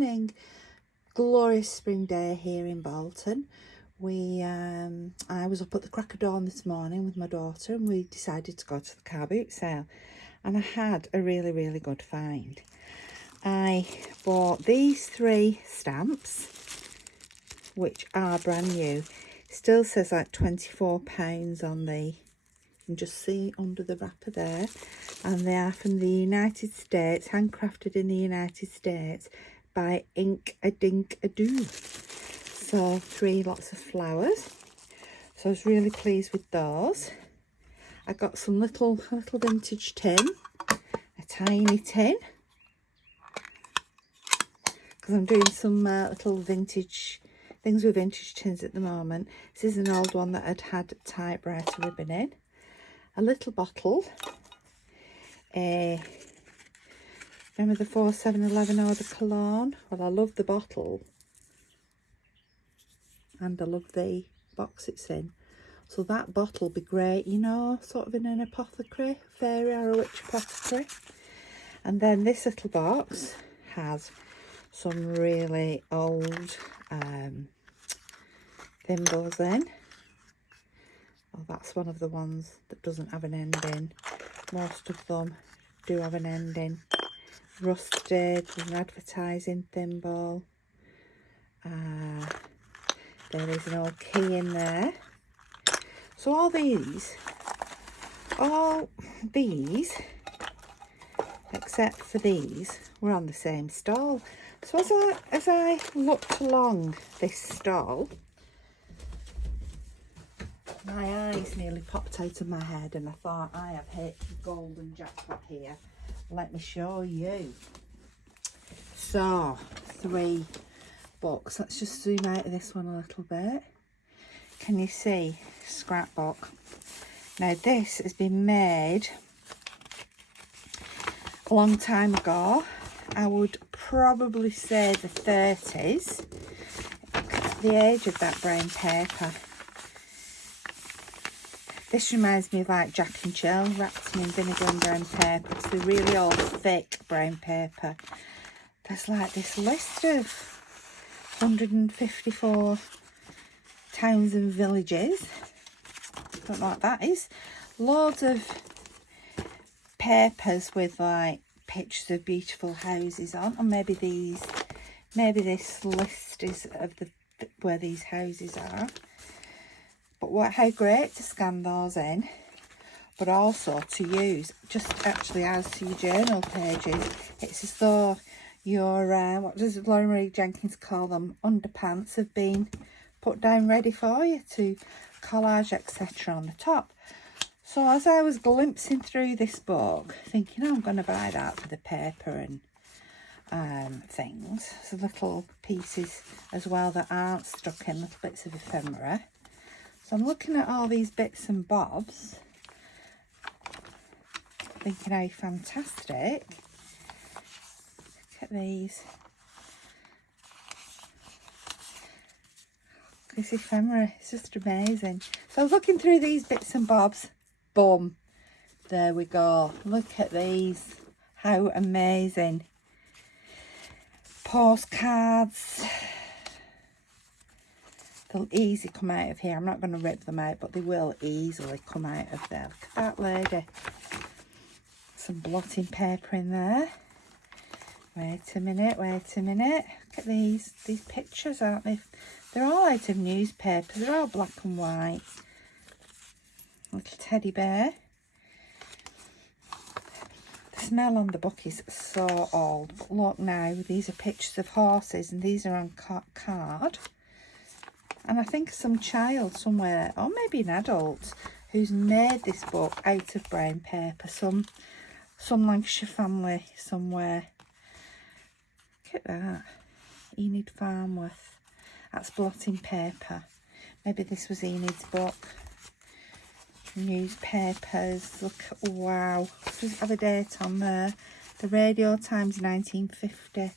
morning. Glorious spring day here in Bolton. I was up at the crack of dawn this morning with my daughter, and we decided to go to the car boot sale, and I had a really good find. I bought these 3 stamps, which are brand new. Still says like £24 on the, you can just see under the wrapper there, and they are from the United States, handcrafted in the United States by Ink a Dink a Doo. So 3 lots of flowers. So I was really pleased with those. I got some little vintage tin, a tiny tin, because I'm doing some little vintage things with vintage tins at the moment. This is an old one that had typewriter ribbon in. A little bottle. Remember the 4711 eau de cologne? Well, I love the bottle. And I love the box it's in. So that bottle will be great, you know, sort of in an apothecary, fairy or a witch apothecary. And then this little box has some really old thimbles in. Oh, that's one of the ones that doesn't have an ending. Most of them do have an ending. Rusted with an advertising thimble. There is an old key in there. So all these, except for these, were on the same stall. So as I looked along this stall, my eyes nearly popped out of my head, and I thought, I have hit the golden jackpot here. Let me show you. So 3 books. Let's just zoom out of this one a little bit. Can you see? Scrapbook. Now this has been made a long time ago. I would probably say the 30s. The age of that brown paper. This reminds me of like Jack and Jill, wrapped in vinegar and brown paper. It's the really old thick brown paper. There's like this list of 154 towns and villages. Don't know what that is. Loads of papers with like pictures of beautiful houses on, and maybe this list is of where these houses are. But how great to scan those in, but also to use just actually as to your journal pages. It's as though your what does Lauren Marie Jenkins call them, underpants have been put down ready for you to collage, etc. on the top. So as I was glimpsing through this book, thinking, oh, I'm going to buy that for the paper and things, so little pieces as well that aren't stuck in, little bits of ephemera. So I'm looking at all these bits and bobs, thinking how fantastic. Look at these. This ephemera, it's just amazing. So I was looking through these bits and bobs. Boom. There we go. Look at these. How amazing. Postcards. They'll easily come out of here. I'm not going to rip them out, but they will easily come out of there. Look at that lady. Some blotting paper in there. Wait a minute. Look at these pictures, aren't they? They're all out of newspapers. They're all black and white. Little teddy bear. The smell on the book is so old. But look now, these are pictures of horses, and these are on card. And I think some child somewhere, or maybe an adult, who's made this book out of brown paper. Some Lancashire family somewhere. Look at that. Enid Farnworth. That's blotting paper. Maybe this was Enid's book. Newspapers. Look, wow. Does it have a date on there? The Radio Times 1950.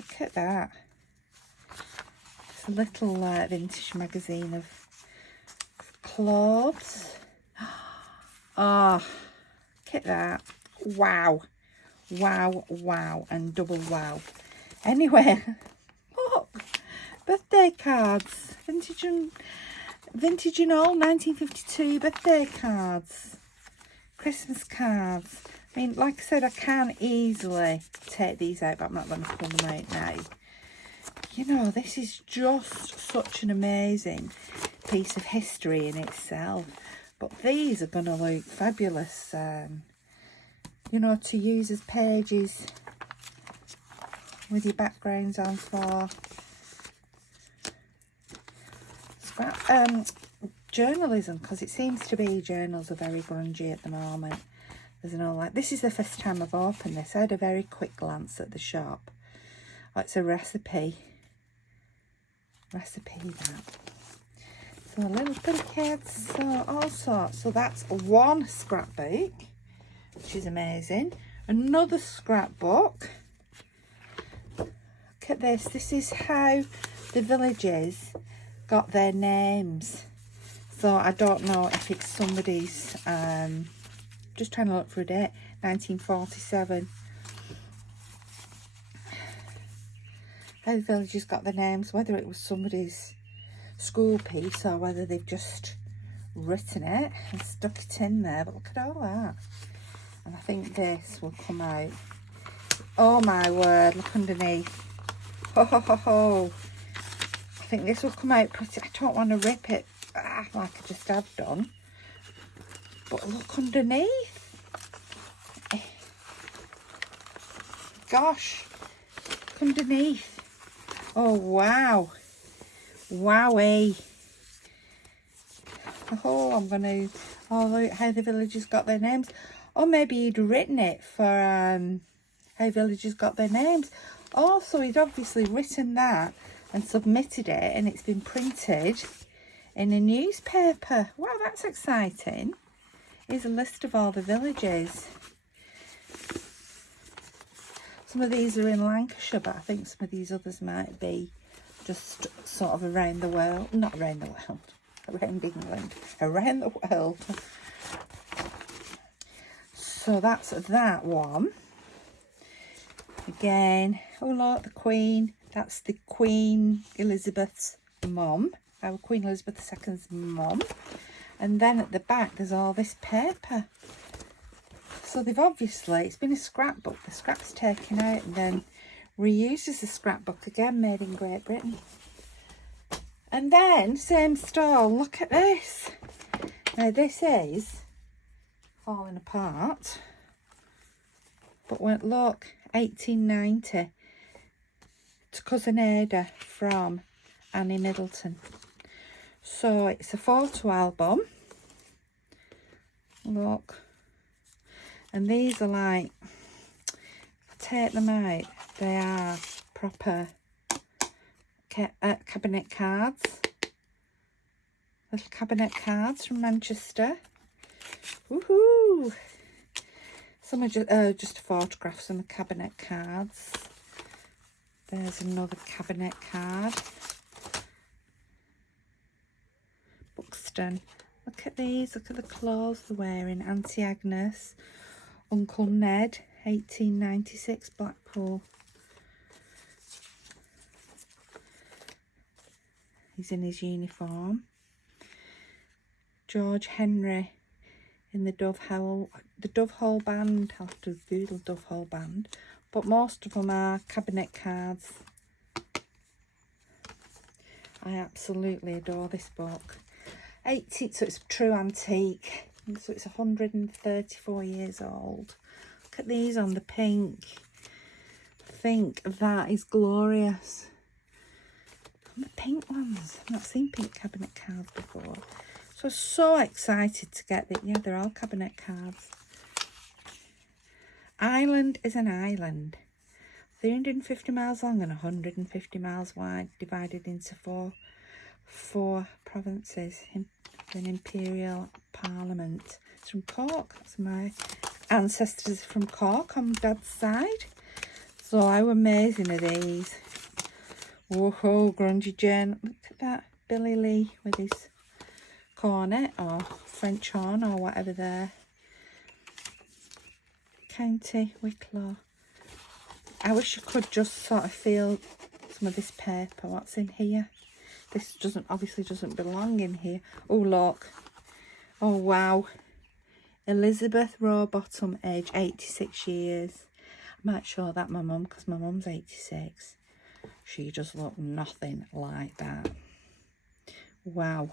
Look at that. It's a little vintage magazine of clothes. Oh, look at that. Wow. Wow, wow, and double wow. Anyway, look, birthday cards, vintage and all, 1952 birthday cards, Christmas cards. I mean, like I said, I can easily take these out, but I'm not going to pull them out now. You know, this is just such an amazing piece of history in itself. But these are going to look fabulous, you know, to use as pages with your backgrounds on for journalism, because it seems to be journals are very grungy at the moment. There's no like, this is the first time I've opened this. I had a very quick glance at the shop. Oh, it's a recipe that. So a little bit of kids, so all sorts. So that's one scrapbook, which is amazing. Another scrapbook. Look at this. This is how the villages got their names. So I don't know if it's somebody's, just trying to look for a date, 1947. How the villages got their names, whether it was somebody's school piece or whether they've just written it and stuck it in there. But look at all that. And I think this will come out. Oh my word, look underneath. Ho ho ho ho. I think this will come out pretty. I don't want to rip it like I just have done. But look underneath. Gosh, look underneath. Oh wow. Wowie. Oh, I'm going to, oh look how the villagers got their names. Or maybe he'd written it for how villagers got their names. Oh, so he'd obviously written that and submitted it, and it's been printed in a newspaper. Wow, that's exciting. Here's a list of all the villages. Some of these are in Lancashire, but I think some of these others might be just sort of around the world. Not around the world, around England, around the world. So that's that one. Again, oh look, the Queen. That's the Queen Elizabeth's mum. Our Queen Elizabeth II's mum. And then at the back, there's all this paper. So they've obviously, it's been a scrapbook. The scrap's taken out and then reused as a scrapbook again, made in Great Britain. And then, same stall, look at this. Now this is falling apart. But look, 1890. To Cousin Ada from Annie Middleton. So it's a photo album. Look. And these are like, if I take them out, they are proper cabinet cards. Little cabinet cards from Manchester. Woohoo! Some are just photographs on the cabinet cards. There's another cabinet card. Buxton. Look at these. Look at the clothes they're wearing. Auntie Agnes. Uncle Ned. 1896. Blackpool. He's in his uniform. George Henry in the Dove Hole Band. I'll have to Google Dove Hole Band. But most of them are cabinet cards. I absolutely adore this book. 18, so it's true antique. So it's 134 years old. Look at these on the pink. I think that is glorious. And the pink ones. I've not seen pink cabinet cards before. So excited to get it. Yeah, they're all cabinet cards. Ireland is an island. 350 miles long and 150 miles wide, divided into four provinces in an imperial parliament. It's from Cork. That's my ancestors from Cork on Dad's side. So how amazing are these? Whoa, Grungy Jen. Look at that. Billy Lee with his cornet or French horn or whatever there. County Wicklow. I wish I could just sort of feel some of this paper. What's in here? This obviously doesn't belong in here. Oh, look. Oh, wow. Elizabeth Rowbottom, age 86 years. I might show that my mum, because my mum's 86. She does look nothing like that. Wow.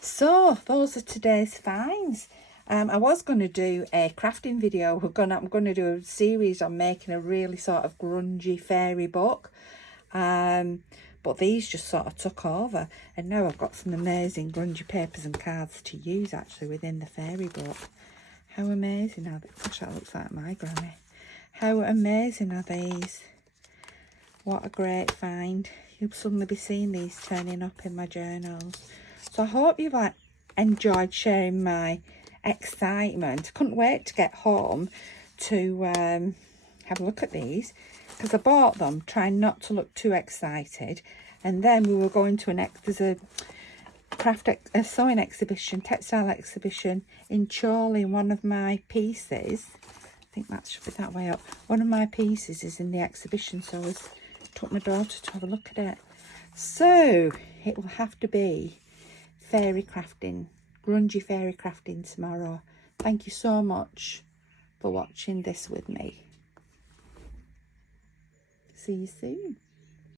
So, those are today's finds. I was going to do a crafting video. I'm going to do a series on making a really sort of grungy fairy book. But these just sort of took over. And now I've got some amazing grungy papers and cards to use actually within the fairy book. How amazing are they? Gosh, that looks like my granny. How amazing are these? What a great find. You'll suddenly be seeing these turning up in my journals. So I hope you've enjoyed sharing my excitement. I couldn't wait to get home to have a look at these, because I bought them trying not to look too excited, and then we were going to there's a sewing exhibition, textile exhibition in Chorley. One of my pieces, I think that should be that way up, one of my pieces is in the exhibition, so I took my daughter to have a look at it. So it will have to be fairy crafting, grungy fairy crafting tomorrow. Thank you so much for watching this with me. See you soon.